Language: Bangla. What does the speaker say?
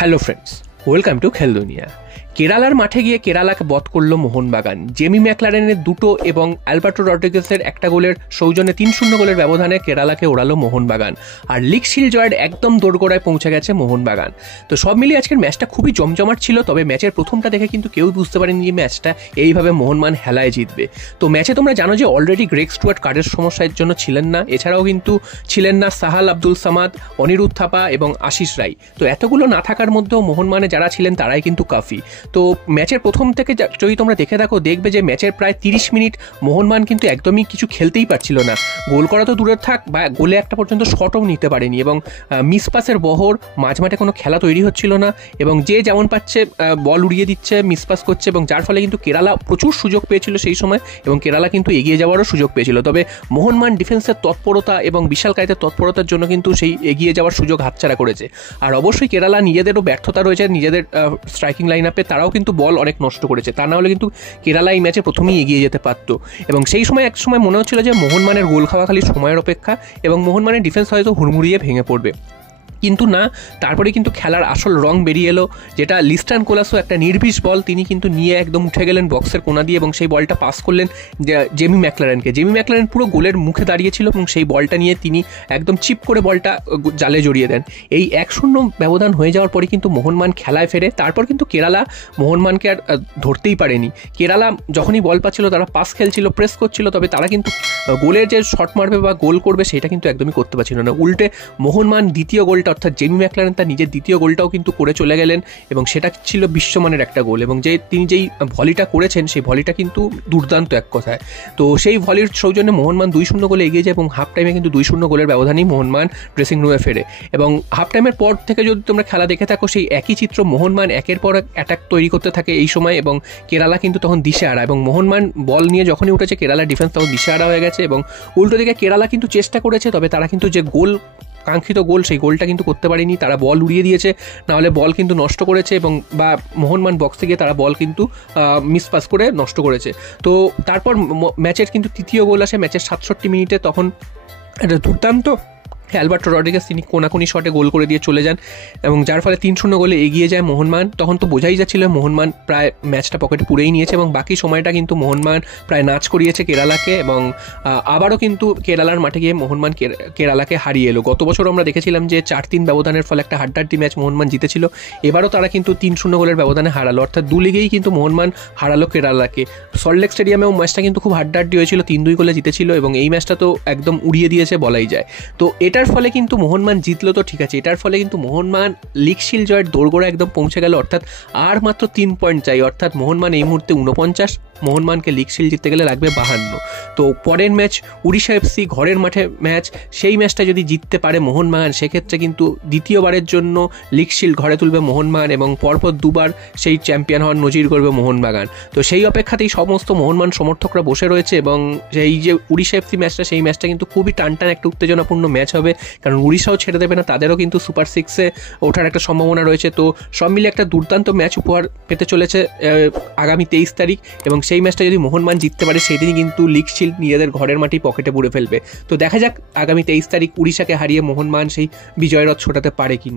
হ্যালো ফ্রেন্ডস, ওয়েলকাম টু খেল দুনিয়া। কেরালার মাঠে গিয়ে কেরালাকে বধ করল মোহনবাগান। জেমি ম্যাকলারেনের দুটো এবং অ্যালবার্টো রড্রিগেজের একটা গোলের সৌজন্যে 3-0 গোলের ব্যবধানে কেরালাকে ওড়ালো মোহনবাগান। আর লিগ শিল্ড জয়ের একদম দোরগোড়ায় পৌঁছে গেছে মোহনবাগান। তো সব মিলিয়ে আজকের ম্যাচটা খুবই জমজমাট ছিল, তবে ম্যাচের প্রথমটা দেখে কিন্তু কেউই বুঝতে পারেনি যে ম্যাচটা এইভাবে মোহনবাগান হেলায় জিতবে। তো ম্যাচে তোমরা জানো যে অলরেডি গ্রেগ স্টুয়ার্ট কার্ডের সমস্যার জন্য ছিলেন না, এছাড়াও কিন্তু ছিলেন না সাহাল আব্দুল সামাদ, অনিরুদ্ধ থাপা এবং আশিস রায়। তো এতগুলো না থাকার মধ্যেও মোহনবাগানে যারা ছিলেন তারাই কিন্তু কাফি। তো ম্যাচের প্রথম থেকে যদি তোমরা দেখে থাকো দেখবে যে ম্যাচের প্রায় 30 মিনিট মোহনবাগান কিন্তু একদমই কিছু খেলতেই পারছিল না। গোল করা তো দূরের থাক, বা গোলে একটা পর্যন্ত শটও নিতে পারেনি, এবং মিসপাসের বহর, মাঝমাঠে কোনো খেলা তৈরি হচ্ছিল না, এবং যে যেমন পাচ্ছে বল উড়িয়ে দিচ্ছে, মিসপাস করছে, এবং যার ফলে কিন্তু কেরালা প্রচুর সুযোগ পেয়েছিল সেই সময়, এবং কেরালা কিন্তু এগিয়ে যাওয়ারও সুযোগ পেয়েছিল। তবে মোহনবাগান ডিফেন্সের তৎপরতা এবং বিশাল কায়েতের তৎপরতার জন্য কিন্তু সেই এগিয়ে যাওয়ার সুযোগ হাতছাড়া করেছে। আর অবশ্যই কেরালা নিজেদেরও ব্যর্থতা রয়েছে, নিজেদের স্ট্রাইকিং লাইন আপে তারাও কিন্তু বল অনেক নষ্ট করেছে। তা না হলে কিন্তু কেরালা এই ম্যাচে প্রথমেই এগিয়ে যেতে পারতো, এবং সেই সময় এক সময় মনে হচ্ছিল যে মোহনবাগানের গোল খাওয়া খালি সময়ের অপেক্ষা, এবং মোহনবাগানের ডিফেন্স হয়তো হুড়মুড়িয়ে ভেঙে পড়বে। কিন্তু না, তারপরে কিন্তু খেলার আসল রং বেরিয়ে এলো, যেটা লিস্টান কোলাসো একটা নির্বিষ বল তিনি কিন্তু নিয়ে একদম উঠে গেলেন বক্সের কোনা দিয়ে, এবং সেই বলটা পাস করলেন জেমি ম্যাকলারেনকে। জেমি ম্যাকলারেন পুরো গোলের মুখে দাঁড়িয়েছিল, এবং সেই বলটা নিয়ে তিনি একদম চিপ করে বলটা জালে জড়িয়ে দেন। এই 1-0 ব্যবধান হয়ে যাওয়ার পরে কিন্তু মোহনবাগান খেলায় ফেরে। তারপর কিন্তু কেরালা মোহনবাগানকে আর ধরতেই পারেনি। কেরালা যখনই বল পাচ্ছিল তারা পাস খেলছিল, প্রেস করছিল, তবে তারা কিন্তু গোলের যে শট মারবে বা গোল করবে সেটা কিন্তু একদমই করতে পারছিল না। উল্টে মোহনবাগান দ্বিতীয় গোলটা, অর্থাৎ জেমি ম্যাকলারেন তার নিজের দ্বিতীয় গোলটাও কিন্তু করে চলে গেলেন, এবং সেটা ছিল বিশ্বমানের একটা গোল, এবং তিনি যেই ভলিটা করেছেন সেই ভলিটা কিন্তু দুর্দান্ত এক কথায়। তো সেই ভলির সৌজন্যে মোহনবাগান 2-0 গোলে এগিয়ে যায়, এবং হাফ টাইমে কিন্তু 2-0 গোলের ব্যবধানেই মোহনবাগান ড্রেসিং রুমে ফেরে। এবং হাফ টাইমের পর থেকে যদি তোমরা খেলা দেখে থাকো সেই একই চিত্র, মোহনবাগান একের পর এক অ্যাটাক তৈরি করতে থাকে এই সময়, এবং কেরালা কিন্তু তখন দিশেহারা, এবং মোহনবাগান বল নিয়ে যখনই উঠেছে কেরালা ডিফেন্স তখন দিশেহারা হয়ে গেছে, এবং উল্টো দিকে কেরালা কিন্তু চেষ্টা করেছে, তবে তারা কিন্তু যে কাঙ্ক্ষিত গোল সেই গোলটা কিন্তু করতে পারেনি। তারা বল উড়িয়ে দিয়েছে, নাহলে বল কিন্তু নষ্ট করেছে, এবং বা মোহনবাগান বক্সে গিয়ে তারা বল কিন্তু মিসপাস করে নষ্ট করেছে। তো তারপর ম্যাচের কিন্তু তৃতীয় গোল আসে ম্যাচের 67 মিনিটে। তখন এটা দুর্দান্ত অ্যালবার্টো রড্রিগেজ তিনি কোনাকুনি শটে গোল করে দিয়ে চলে যান, এবং যার ফলে 3-0 গোলে এগিয়ে যায় মোহনবাগান। তখন তো বোঝাই যাচ্ছিল মোহনবাগান প্রায় ম্যাচটা পকেটে পুরেই নিয়েছে, এবং বাকি সময়টা কিন্তু মোহনবাগান প্রায় নাচ করিয়েছে কেরালাকে, এবং আবারও কিন্তু কেরালার মাঠে গিয়ে মোহনবাগান কেরালাকে হারিয়ে এলো। গত বছর আমরা দেখেছিলাম যে 4-3 ব্যবধানের ফলে একটা হাড্ডাহাড্ডি ম্যাচ মোহনবাগান জিতেছিল, এবারও তারা কিন্তু 3-0 গোলের ব্যবধানে হারালো, অর্থাৎ 2 লিগেই কিন্তু মোহনবাগান হারালো কেরালাকে। সল্টলেক স্টেডিয়ামেও ম্যাচটা কিন্তু খুব হাড্ডাহাড্ডি হয়েছিল, 3-2 গোলে জিতেছিল, এবং এই ম্যাচটা তো একদম উড়িয়ে দিয়েছে বলাই যায়। তো এটার ফলে কিন্তু মোহনবাগান জিতলো তো ঠিক আছে, এটার ফলে কিন্তু মোহনবাগান লিগ শিল্ড জয়ের দোরগোড়া একদম পৌঁছে গেল, অর্থাৎ আর মাত্র 3 পয়েন্ট চাই, অর্থাৎ মোহনবাগান এই মুহূর্তে 49, মোহনবাগানকে লিগ শিল্ড জিততে গেলে লাগবে 52। তো পরের ম্যাচ উড়িষ্যা এফসি, ঘরের মাঠে ম্যাচ, সেই ম্যাচটা যদি জিততে পারে মোহনবাগান সেক্ষেত্রে কিন্তু দ্বিতীয়বারের জন্য লিগ শিল্ড ঘরে তুলবে মোহনবাগান, এবং পরপর 2বার সেই চ্যাম্পিয়ন হওয়ার নজির করবে মোহনবাগান। তো সেই অপেক্ষাতেই সমস্ত মোহনবাগান সমর্থকরা বসে রয়েছে, এবং সেই যে উড়িষ্যা এফসি ম্যাচটা সেই ম্যাচটা কিন্তু খুবই টান একটা উত্তেজনাপূর্ণ ম্যাচ হবে, কারণ উড়িষ্যাও ছেড়ে দেবে না, তাদেরও কিন্তু সুপার 6-এ ওঠার একটা সম্ভাবনা রয়েছে। তো সব মিলে একটা দুর্দান্ত ম্যাচ উপহার পেতে চলেছে আগামী 23 তারিখ, এবং সেই ম্যাচটা যদি মোহনবাগান জিততে পারে সেদিনই কিন্তু লিগ শিল্ড নিজেদের ঘরের মাটি পকেটে পুরে ফেলবে। তো দেখা যাক আগামী 23 তারিখ উড়িষ্যাকে হারিয়ে মোহনবাগান সেই বিজয় রথ ছোটাতে পারে কিনা।